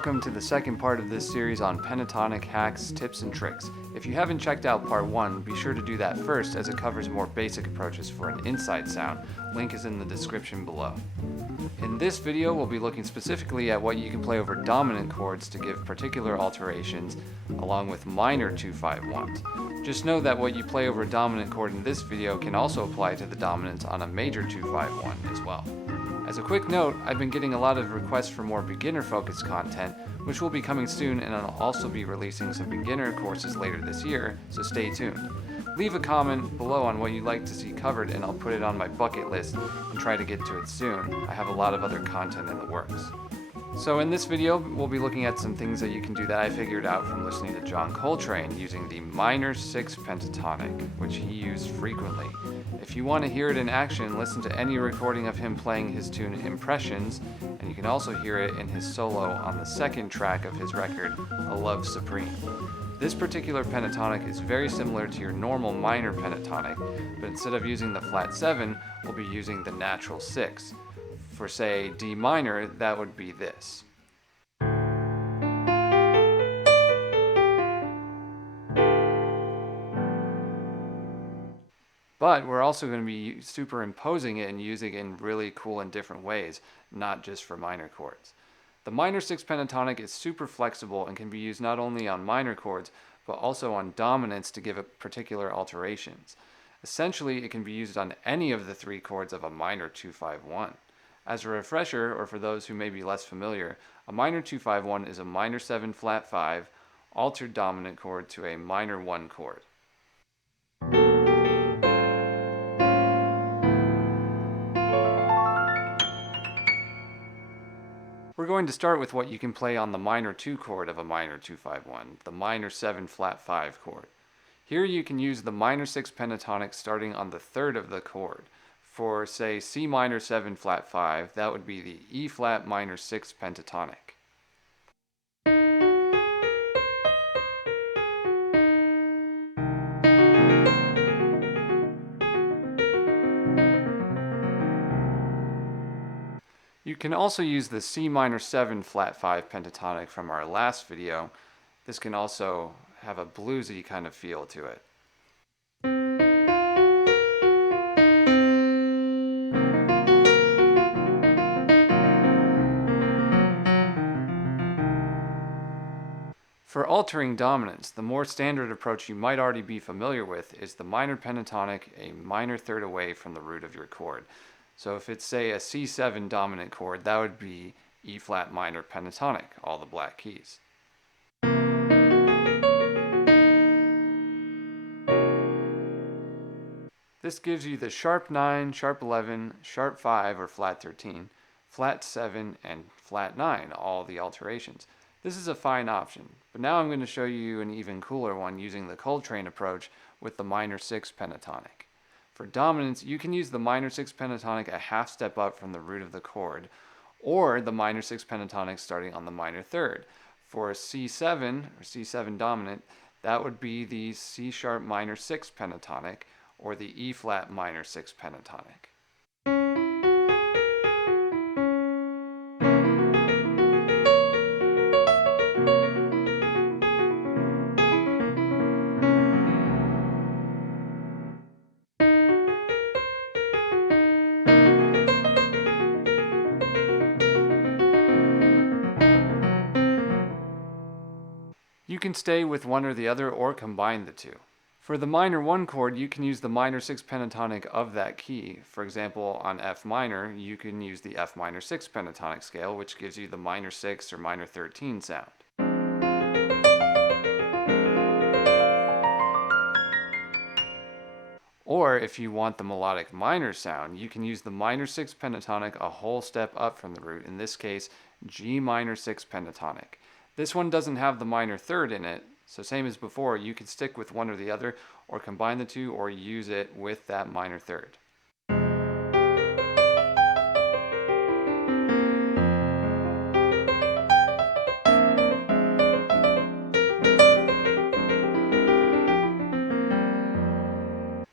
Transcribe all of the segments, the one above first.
welcome to the second part of this series on pentatonic hacks, tips, and tricks. If you haven't checked out part 1, be sure to do that first as it covers more basic approaches for an inside sound. Link is in the description below. In this video, we'll be looking specifically at what you can play over dominant chords to give particular alterations, along with minor 2-5-1s. Just know that what you play over a dominant chord in this video can also apply to the dominants on a major 2-5-1 as well. As a quick note, I've been getting a lot of requests for more beginner-focused content, which will be coming soon, and I'll also be releasing some beginner courses later this year, so stay tuned. Leave a comment below on what you'd like to see covered, and I'll put it on my bucket list and try to get to it soon. I have a lot of other content in the works. So in this video, we'll be looking at some things that you can do that I figured out from listening to John Coltrane using the minor 6 pentatonic, which he used frequently. If you want to hear it in action, listen to any recording of him playing his tune Impressions, and you can also hear it in his solo on the second track of his record, A Love Supreme. This particular pentatonic is very similar to your normal minor pentatonic, but instead of using the flat 7, we'll be using the natural 6. For say D minor, that would be this. But we're also going to be superimposing it and using it in really cool and different ways, not just for minor chords. The minor 6 pentatonic is super flexible and can be used not only on minor chords, but also on dominants to give it particular alterations. Essentially, it can be used on any of the 3 chords of a minor 2-5-1. As a refresher, or for those who may be less familiar, a minor 2-5-1 is a minor 7 flat 5 altered dominant chord to a minor 1 chord. We're going to start with what you can play on the minor 2 chord of a minor 2-5-1, the minor 7 flat 5 chord. Here you can use the minor 6 pentatonic starting on the 3rd of the chord. For, say, C minor 7 flat 5, that would be the E flat minor 6 pentatonic. You can also use the C minor 7 flat 5 pentatonic from our last video. This can also have a bluesy kind of feel to it. For altering dominants, the more standard approach you might already be familiar with is the minor pentatonic a minor 3rd away from the root of your chord. So if it's, say, a C7 dominant chord, that would be E flat minor pentatonic, all the black keys. This gives you the sharp 9, sharp 11, sharp 5 or flat 13, flat 7, and flat 9, all the alterations. This is a fine option, but now I'm going to show you an even cooler one using the Coltrane approach with the minor 6 pentatonic. For dominants, you can use the minor 6 pentatonic a half step up from the root of the chord, or the minor 6 pentatonic starting on the minor 3rd. For a C7, or C7 dominant, that would be the C sharp minor 6 pentatonic, or the E flat minor 6 pentatonic. You can stay with one or the other or combine the two. For the minor 1 chord, you can use the minor 6 pentatonic of that key. For example, on F minor, you can use the F minor 6 pentatonic scale, which gives you the minor 6 or minor 13 sound. Or if you want the melodic minor sound, you can use the minor 6 pentatonic a whole step up from the root, in this case, G minor 6 pentatonic. This one doesn't have the minor 3rd in it, so same as before, you could stick with one or the other, or combine the two, or use it with that minor 3rd.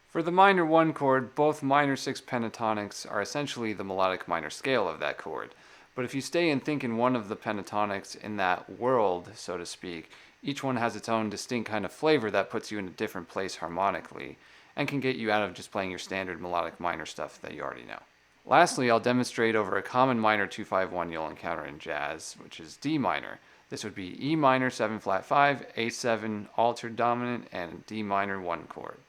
For the minor 1 chord, both minor 6 pentatonics are essentially the melodic minor scale of that chord. But if you stay and think in one of the pentatonics in that world, so to speak, each one has its own distinct kind of flavor that puts you in a different place harmonically and can get you out of just playing your standard melodic minor stuff that you already know. Lastly, I'll demonstrate over a common minor 2-5-1 you'll encounter in jazz, which is D minor. This would be E minor 7 flat 5, A7 altered dominant, and D minor 1 chord.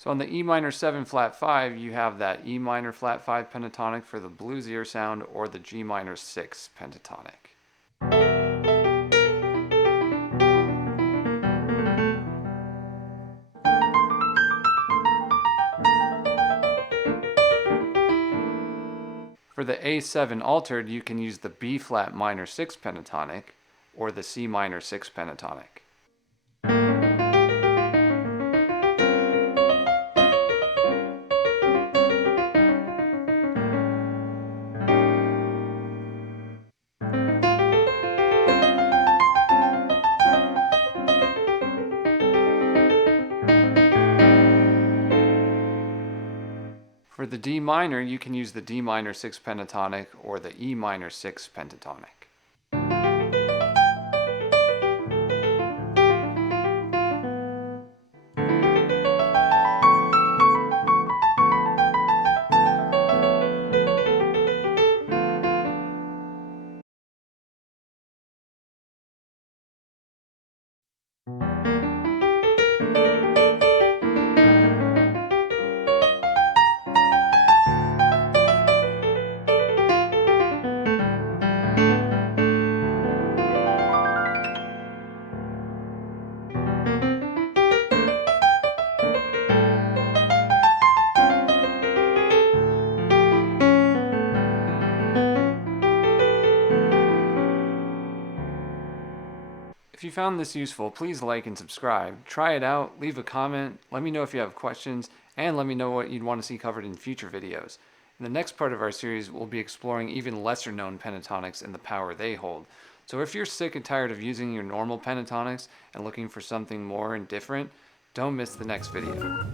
So on the E minor 7 flat 5, you have that E minor flat 5 pentatonic for the bluesier sound, or the G minor 6 pentatonic. For the A7 altered, you can use the B flat minor 6 pentatonic or the C minor 6 pentatonic. For the D minor, you can use the D minor 6 pentatonic or the E minor 6 pentatonic. If you found this useful, please like and subscribe. Try it out, leave a comment, let me know if you have questions, and let me know what you'd want to see covered in future videos. In the next part of our series, we'll be exploring even lesser known pentatonics and the power they hold. So if you're sick and tired of using your normal pentatonics and looking for something more and different, don't miss the next video.